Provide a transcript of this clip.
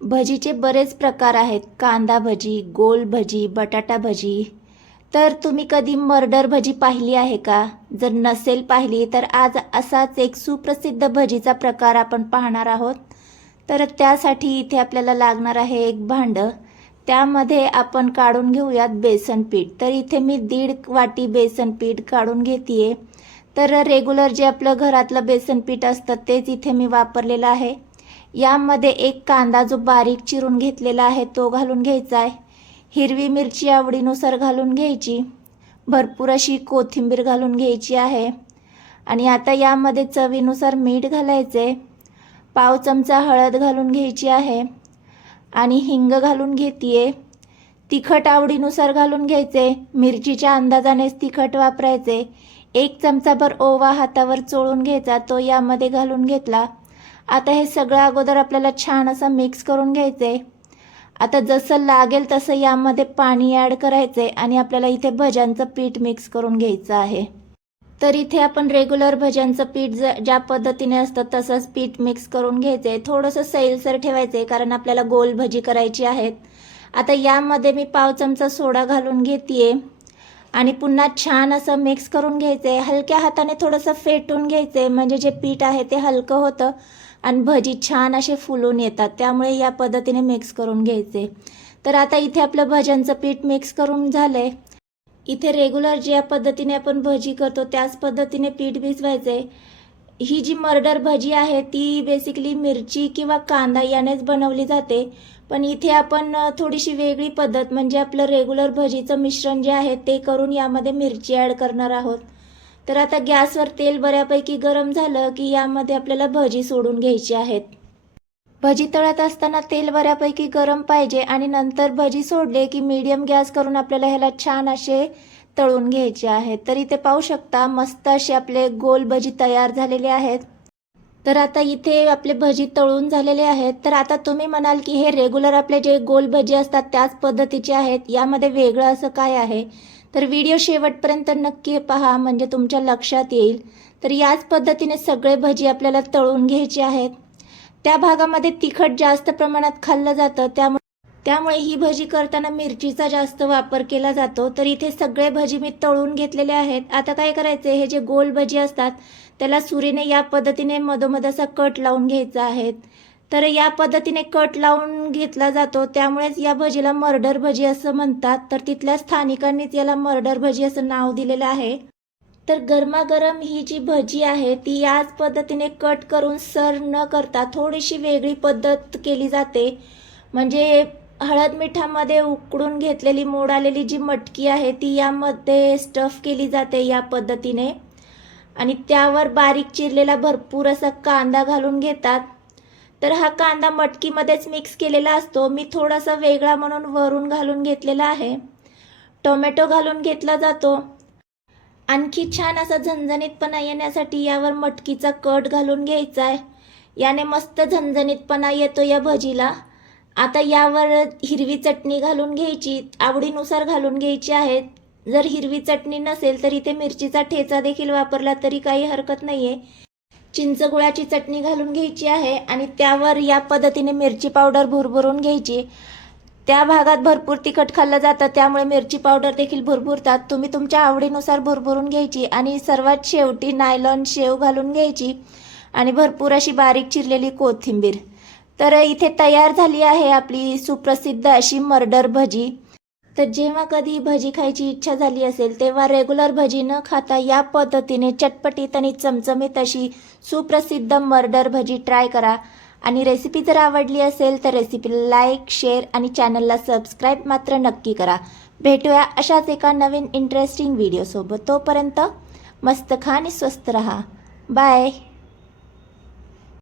भजीचे बरेच प्रकार आहेत. कांदा भजी, गोल भजी, बटाटा भजी. तर तुम्ही कधी मर्डर भजी पाहिली आहे का? जर नसेल पाहिली तर आज असाच एक सुप्रसिद्ध भजीचा प्रकार आपण पाहणार आहोत. तर त्यासाठी इथे आपल्याला लागणार आहे एक भांडं. त्यामध्ये आपण काढून घेऊयात बेसन पीठ. तर इथे मी 1.5 वाटी बेसन पीठ काढून घेते. तर रेग्युलर जे आपलं घरातलं बेसन पीठ असतं तेच इथे मी वापरलेलं आहे. यामध्ये एक कांदा जो बारीक चिरून घेतलेला आहे तो घालून घ्यायचा आहे. हिरवी मिरची आवडीनुसार घालून घ्यायची. भरपूर अशी कोथिंबीर घालून घ्यायची आहे. आणि आता यामध्ये चवीनुसार मीठ घालायचे. पाव चमचा हळद घालून घ्यायची आहे. आणि हिंग घालून घेते. तिखट आवडीनुसार घालून घ्यायचे. मिरचीच्या अंदाजानेच तिखट वापरायचे. 1 चमचाभर ओवा हातावर चोळून घ्यायचा, तो यामध्ये घालून घेतला. आता हे सगळं अगोदर आपल्याला छान असं मिक्स करून घ्यायचे. आता जसं लागेल तसं यामध्ये पाणी ॲड करायचे आणि आपल्याला इथे भज्यांचं पीठ मिक्स करून घ्यायचं आहे. तर इथे आपण रेग्युलर भज्यांचं पीठ ज्या पद्धतीने असतं तसंच पीठ मिक्स करून घ्यायचे. थोडंसं सैलसर ठेवायचे कारण आपल्याला गोल भजी करायची आहेत. आता यामध्ये मी पाव चमचा सोडा घालून घेते आणि पुन्हा छान असं मिक्स करून घ्यायचे. हलक्या हाताने थोडंसं फेटून घ्यायचे म्हणजे जे पीठ आहे ते हलकं होतं आणि भजी छान असे फुलून येतात. त्यामुळे या पद्धतीने मिक्स करून घ्यायचे. तर आता इथे आपलं भज्यांचं पीठ मिक्स करून झालंय. इथे रेग्युलर ज्या पद्धतीने आपण भजी करतो त्याच पद्धतीने पीठ भिजवायचे. ही जी मर्डर भजी आहे ती बेसिकली मिरची किंवा कांदा यानेच बनवली जाते. पण इथे आपण थोडीशी वेगळी पद्धत म्हणजे आपलं रेग्युलर भजीचं मिश्रण जे आहे ते करून यामध्ये मिरची ॲड करणार आहोत. तर आता गॅसवर तेल बऱ्यापैकी गरम झालं की यामध्ये आपल्याला भजी सोडून घ्यायची आहेत. भजी तळत असताना तेल बऱ्यापैकी गरम पाहिजे आणि नंतर भजी सोडले की मीडियम गॅस करून आपल्याला ह्याला छान असे तळून घ्यायचे आहेत. तर इथे पाहू शकता मस्त असे आपले गोल भजी तयार झालेले आहेत. तर आता इथे आपले भजी तळून झालेले आहेत. तर आता तुम्ही म्हणाल की हे रेग्युलर आपले जे गोल भजी असतात त्याच पद्धतीचे आहेत, यामध्ये वेगळं असं काय आहे? तर व्हिडिओ शेवटपर्यंत नक्की पहा म्हणजे तुमच्या लक्षात येईल. तर याच पद्धतीने सगळे भजी आपल्याला तळून घ्यायचे आहेत. त्या भागामध्ये तिखट जास्त प्रमाणात खाल्लं जातं त्यामुळे ही भजी करताना मिरचीचा जास्त वापर केला जातो. तर इथे सगळे भजी मी तळून घेतलेले आहेत. आता काय करायचे, हे जे गोल भजी असतात त्याला सुरीने या पद्धतीने मधोमध असा कट लावून घ्यायचा आहे. तर या पद्धतीने कट लावून घेतला जातो त्यामुळेच या भजीला मर्डर भजी असं म्हणतात. तर तिथल्या स्थानिकांनीच याला मर्डर भजी असं नाव दिलेलं आहे. तर गरमागरम ही जी भजी आहे ती याच पद्धतीने कट करून सर्व न करता थोडीशी वेगळी पद्धत केली जाते. म्हणजे हळद मिठामध्ये उकडून घेतलेली मोड आलेली जी मटकी आहे ती यामध्ये स्टफ केली जाते या पद्धतीने आणि त्यावर बारीक चिरलेला भरपूर असा कांदा घालून घेतात. तर हा कांदा मटकीमध्येच मिक्स केलेला असतो. मी थोडासा वेगळा म्हणून वरून घालून घेतलेला आहे. टोमॅटो घालून घेतला जातो. आणखी छान असा झणझणीतपणा येण्यासाठी यावर मटकीचा कट घालून घ्यायचा आहे. याने मस्त झणझणीतपणा येतो या भजीला. आता यावर हिरवी चटणी घालून घ्यायची, आवडीनुसार घालून घ्यायची आहे. जर हिरवी चटणी नसेल तर इथे मिरचीचा ठेचा देखील वापरला तरी काही हरकत नाही आहे. चिंचगुळाची चटणी घालून घ्यायची आहे आणि त्यावर या पद्धतीने मिरची पावडर भुरभुरून घ्यायची. त्या भागात भरपूर तिखट खाल्लं जातं त्यामुळे मिरची पावडर देखील भुरभुरतात. तुम्ही तुमच्या आवडीनुसार भुरभुरून घ्यायची आणि सर्वात शेवटी नायलॉन शेव घालून घ्यायची आणि भरपूर अशी बारीक चिरलेली कोथिंबीर. तर इथे तयार झाली आहे आपली सुप्रसिद्ध अशी मर्डर भजी. तर जेव्हा कधी भजी खायची इच्छा झाली असेल तेव्हा रेग्युलर भजी न खाता या पद्धतीने चटपटीत आणि चमचमीत अशी सुप्रसिद्ध मर्डर भजी ट्राय करा. आणि रेसिपी जर आवडली असेल तर रेसिपीला लाईक, शेअर आणि चॅनलला सबस्क्राईब मात्र नक्की करा. भेटूया अशाच एका नवीन इंटरेस्टिंग व्हिडिओसोबत. तोपर्यंत मस्त खा आणि स्वस्त रहा. बाय.